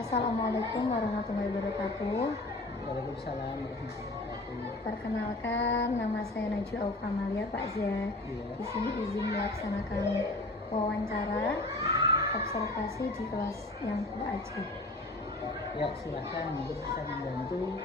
Assalamualaikum warahmatullahi wabarakatuh. Waalaikumsalam warahmatullahi wabarakatuh. Perkenalkan, nama saya Najwa Aufamalia, Pak Zia. Iya. Di sini izin melaksanakan wawancara observasi di kelas yang Bu Aji. Ya, silakan mungkin bisa membantu.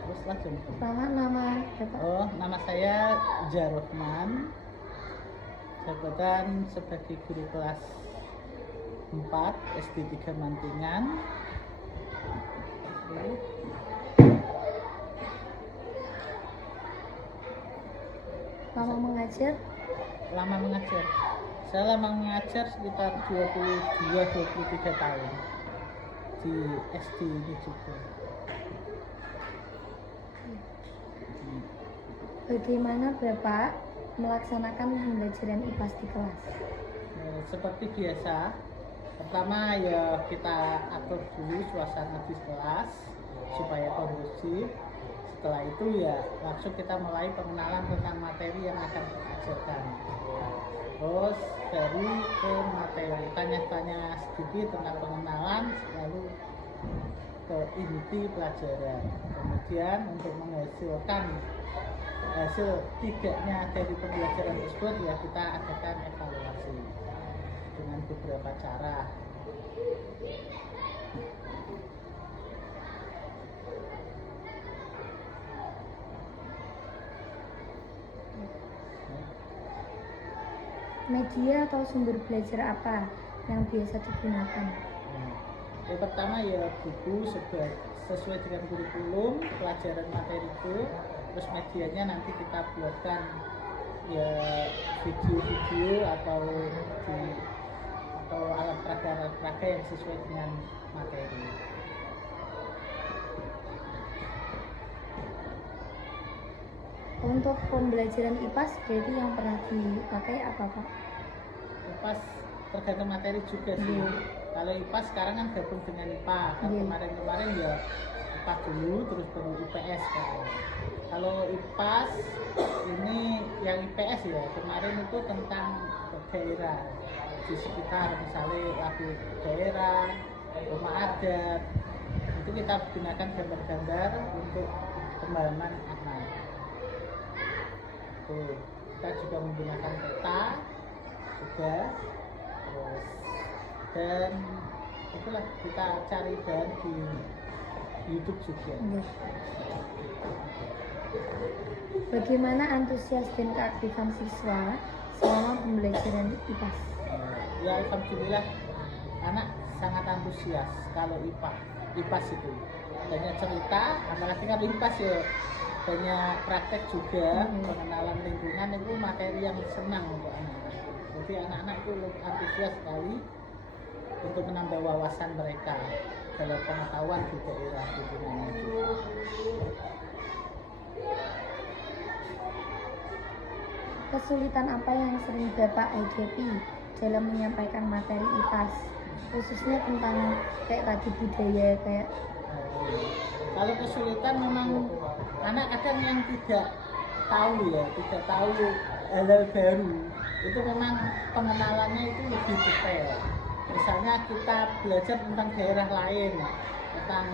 Terus langsung. Pertama, nama Bapak. Oh, nama saya Jarohman. Jabatan sebagai guru kelas 4 SD 3 Mantingan. Lama mengajar, Lama mengajar. Saya lama mengajar sekitar 22-23 tahun di SD ini juga. bagaimana Bapak melaksanakan pembelajaran IPAS di kelas? Seperti biasa, pertama ya kita atur dulu suasana di kelas supaya kondusif. Setelah itu ya langsung kita mulai pengenalan tentang materi yang akan kita ajarkan. Terus dari ke materi, tanya-tanya sedikit tentang pengenalan, lalu ke inti pelajaran. Kemudian untuk menghasilkan hasil tidaknya dari pembelajaran tersebut ya kita adakan evaluasi dengan beberapa cara. Media atau sumber belajar apa yang biasa digunakan? Yang pertama ya buku sesuai dengan kurikulum pelajaran materi itu. Terus medianya nanti kita buatkan ya video-video atau alat peraga yang sesuai dengan materi. Untuk pembelajaran IPAS berarti yang pernah dipakai apa Pak? IPAS tergantung materi juga sih. Kalau IPAS sekarang kan gabung dengan IPA. Kan kemarin ya IPA dulu terus baru IPS kan. Kalau IPAS ini yang IPS ya kemarin itu tentang daerah di sekitar, misalnya lagu daerah, rumah adat, itu kita gunakan gambar-gambar untuk pemahaman anak. Tuh, kita juga menggunakan peta juga, terus dan itulah kita cari bahan di YouTube juga. Bagaimana antusias dan keaktifan siswa selama pembelajaran IPAS? Ya alhamdulillah anak sangat antusias kalau IPAS itu banyak cerita, apalagi kalau IPAS ya banyak praktek juga, pengenalan lingkungan itu materi yang senang untuk anak-anak. Jadi anak-anak itu antusias sekali untuk menambah wawasan mereka dalam pengetahuan di daerah lingkungannya juga. Kesulitan apa yang sering Bapak hadapi dalam menyampaikan materi IPAS, khususnya tentang kayak tadi budaya kayak? Kalau kesulitan memang anak kadang yang tidak tahu hal-hal baru, itu memang pengenalannya itu lebih detail. Misalnya kita belajar tentang daerah lain, tentang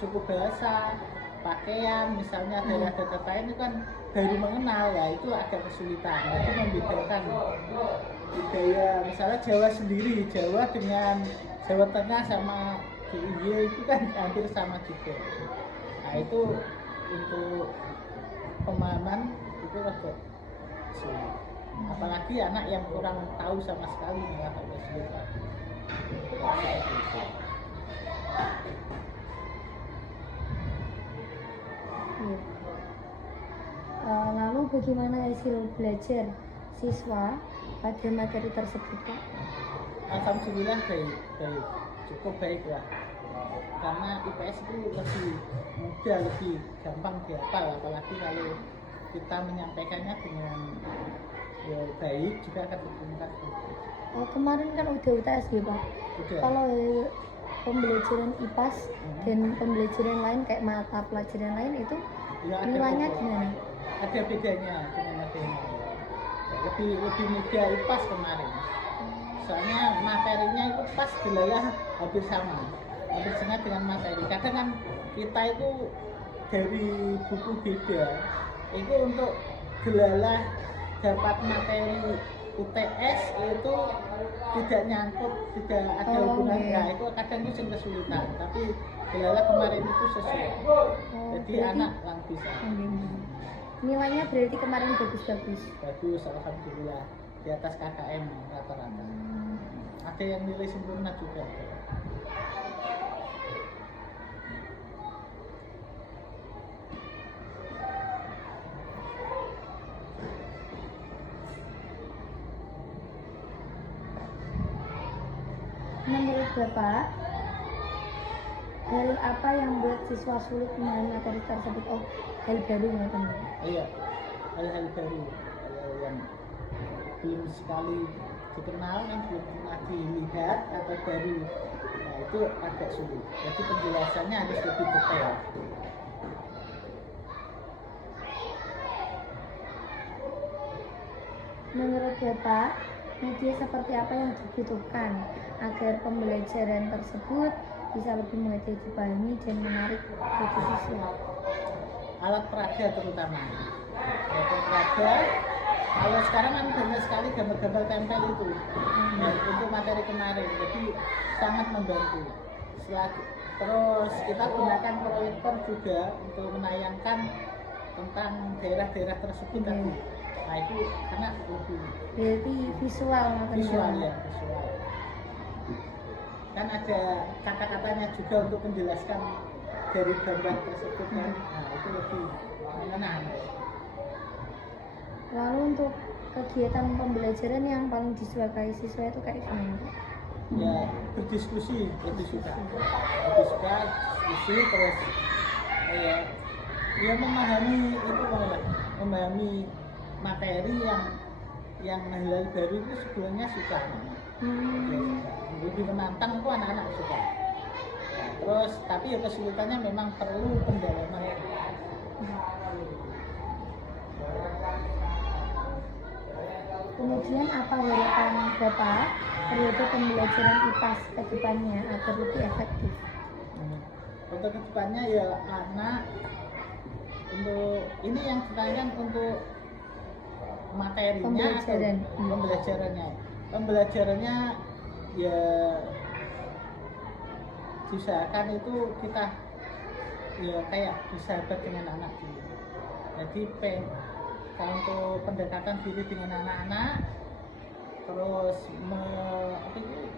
suku bahasa, pakaian, misalnya daerah-daerah lain itu kan baru mengenal, ya itu agak kesulitan. Itu membedakan budaya, misalnya Jawa sendiri, Jawa dengan Jawa Tengah sama DIY itu kan hampir sama juga. Nah itu untuk pemahaman itu agak sulit. Apalagi anak yang kurang tahu sama sekali malah agak sulit. Lalu bagaimana hasil belajar siswa pada materi tersebut Pak? Alhamdulillah baik, cukup baik lah. Karena IPS itu lebih mudah, lebih gampang dihafal, apalagi kalau kita menyampaikannya dengan baik juga akan bermanfaat. Kemarin kan udah UTS ya Pak. Kalau pembelajaran IPAS dan pembelajaran lain kayak mata pelajaran lain itu ya, nilainya gimana? Ada bedanya dengan materi. lebih mudah IPAS kemarin. Soalnya materinya itu pas gelalah hampir sama, hampir sama dengan materi. Kadang kan kita itu dari buku beda, itu untuk gelalah dapat materi UTS itu tidak nyangkut, tidak ada hubungannya. Okay. Itu kadang itu sing kesulitan, tapi gelalah kemarin itu sesuai. Jadi berarti- anak lang bisa. Nilainya berarti kemarin bagus-bagus. Bagus, alhamdulillah di atas KKM rata-rata. Ada yang nilai sempurna juga. Menurut Bapak, hal apa yang membuat siswa sulit memahami materi tersebut? Oh, hal baru ya teman. Iya, hal-hal baru, hal yang belum sekali dikenal, yang belum pernah dilihat atau baru. Nah itu agak sulit. Jadi penjelasannya harus lebih detail. Menurut Bapak, media seperti apa yang dibutuhkan agar pembelajaran tersebut bisa lebih mudah dipahami dan menarik bagi siswa? Alat peraga terutama. Alat peraga, kalau sekarang kan banyak sekali gambar-gambar tempel itu. Nah, untuk materi kemarin, jadi sangat membantu. Terus kita gunakan proyektor juga untuk menayangkan tentang daerah-daerah tersebut tadi. Nah itu karena lebih Berarti visual visual ya, visual. Kan ada kata-katanya juga untuk menjelaskan dari gambar tersebut kan. Nah itu lebih mengenal. Lalu untuk kegiatan pembelajaran yang paling disukai siswa itu kayak gimana? Ya berdiskusi lebih suka diskusi terus ya memahami itu malah memahami materi yang hal baru itu sebenarnya suka. Lebih menantang itu anak-anak suka. Ya, terus tapi ya kesulitannya memang perlu pendalaman. Kemudian apa harapan Bapak periode pembelajaran IPAS ke depannya agar lebih efektif? Untuk kedepannya ya anak untuk ini yang ditanyakan untuk materinya Pembelajaran. Pembelajarannya ya diusahakan itu kita ya kayak bersahabat dengan anak dulu. Jadi untuk pendekatan diri dengan anak-anak, terus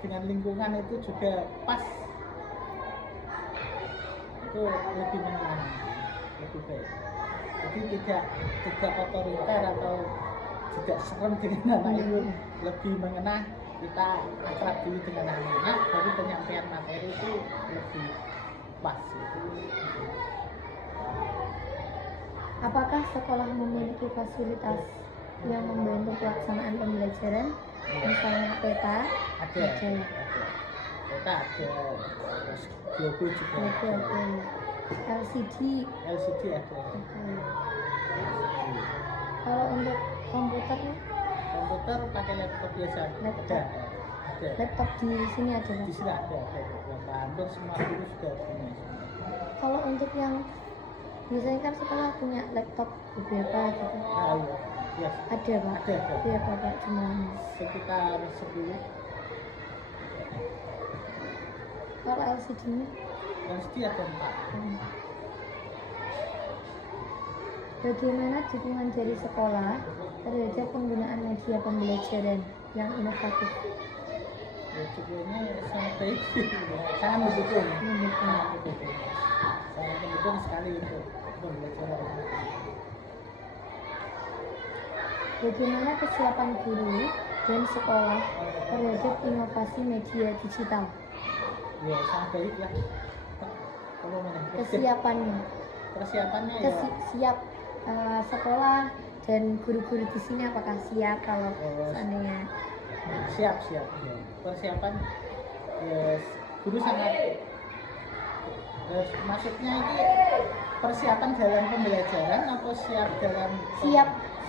dengan lingkungan itu juga pas, itu lebih menenang, lebih baik. Jadi tidak otoriter atau tidak serem dengan anak itu, lebih mengena kita akrab dulu dengan anak, baru penyampaian materi itu lebih pas. Apakah sekolah memiliki fasilitas yang membantu pelaksanaan pembelajaran? Misalnya peta, Ada. Kita ada, terus Globo juga buku, ada. LCD. LCD ada. Kalau untuk komputer, Komputer pakai laptop biasa. Laptop. Ada. laptop di sini ada. Di sini ada. Hampir semua guru sudah punya. Kalau untuk yang biasanya kan sekolah punya laptop beberapa gitu. Ah iya. Yes. Ada Pak? Ada. Iya Bapak jumlahnya. Sekitar 10. Kalau LCD-nya? LCD ada 4. Bagaimana dukungan dari sekolah terhadap penggunaan media pembelajaran yang inovatif? Ya cukupnya sangat baik. Sangat mendukung. Sangat mendukung sekali untuk pembelajaran. Bagaimana kesiapan guru dan sekolah terhadap inovasi media digital? Ya sangat baik lah. Kalau mana? Kesiapannya, Persiapannya ya. siap sekolah dan guru-guru di sini apakah siap kalau seandainya? Siap. Persiapan ya, guru sangat maksudnya ini persiapan dalam pembelajaran atau siap dalam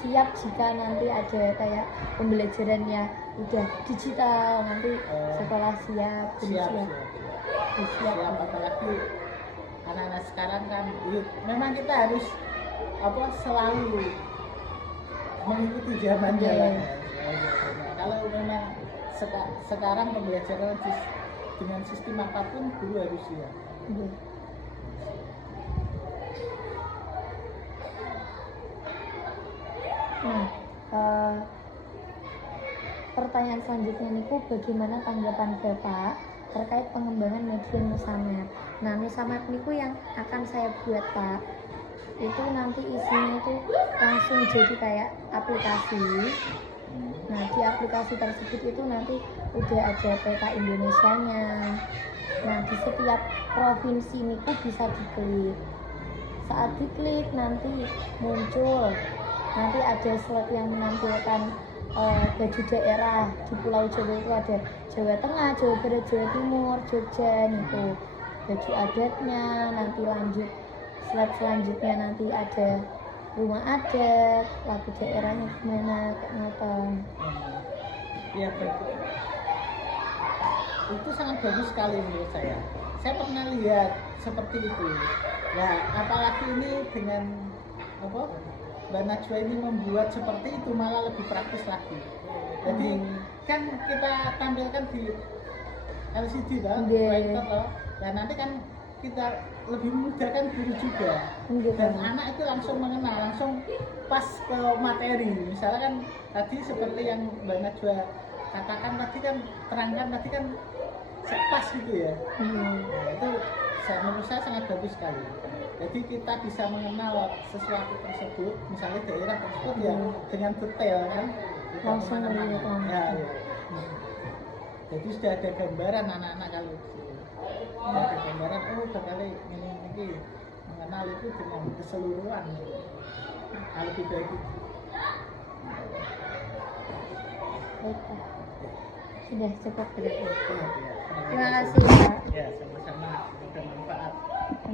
siap jika nanti ada kayak pembelajarannya udah digital, nanti sekolah siap, guru siap siap, siap siap. siap apalagi anak-anak sekarang kan memang kita harus selalu mengikuti zaman Iya. jalan. Kalau memang sekarang pembelajaran dengan sistem apapun dulu harus siap. Iya. Nah, pertanyaan selanjutnya niku, bagaimana tanggapan Bapak terkait pengembangan media Nusamed? Nah, Nusamed niku yang akan saya buat, Pak, itu nanti isinya itu langsung jadi kayak aplikasi. Nah, di aplikasi tersebut itu nanti udah ada peta Indonesianya. Nah, di setiap provinsi niku bisa diklik. Saat diklik nanti muncul, nanti ada slide yang menampilkan baju daerah. Di Pulau Jawa itu ada Jawa Tengah, Jawa Barat, Jawa Timur, Jogja itu baju adatnya. Nanti lanjut slide selanjutnya nanti ada rumah adat, lagu daerahnya gimana, kayak nonton. Iya betul. Itu sangat bagus sekali menurut saya. Saya pernah lihat seperti itu. Nah, apalagi ini dengan Mbak Najwa ini membuat seperti itu malah lebih praktis lagi. Jadi kan kita tampilkan di LCD proyektor loh. Dan nanti kan kita lebih memudahkan guru juga. Dan anak itu langsung mengenal, langsung pas ke materi. Misalnya kan tadi seperti yang Mbak Najwa katakan tadi kan, terangkan tadi kan pas gitu ya. Nah, itu menurut saya sangat bagus sekali. Jadi kita bisa mengenal sesuatu tersebut, misalnya daerah tersebut ya dengan detail kan. Langsung melihat langsung. Ya. Jadi sudah ada gambaran anak-anak kalau sudah ada gambaran, barangkali ini mengenal itu dengan keseluruhan. Lebih baik itu. Baik, Pak. Sudah cukup. Ya, Terima kasih, Pak. Ya, sama-sama. Bermanfaat.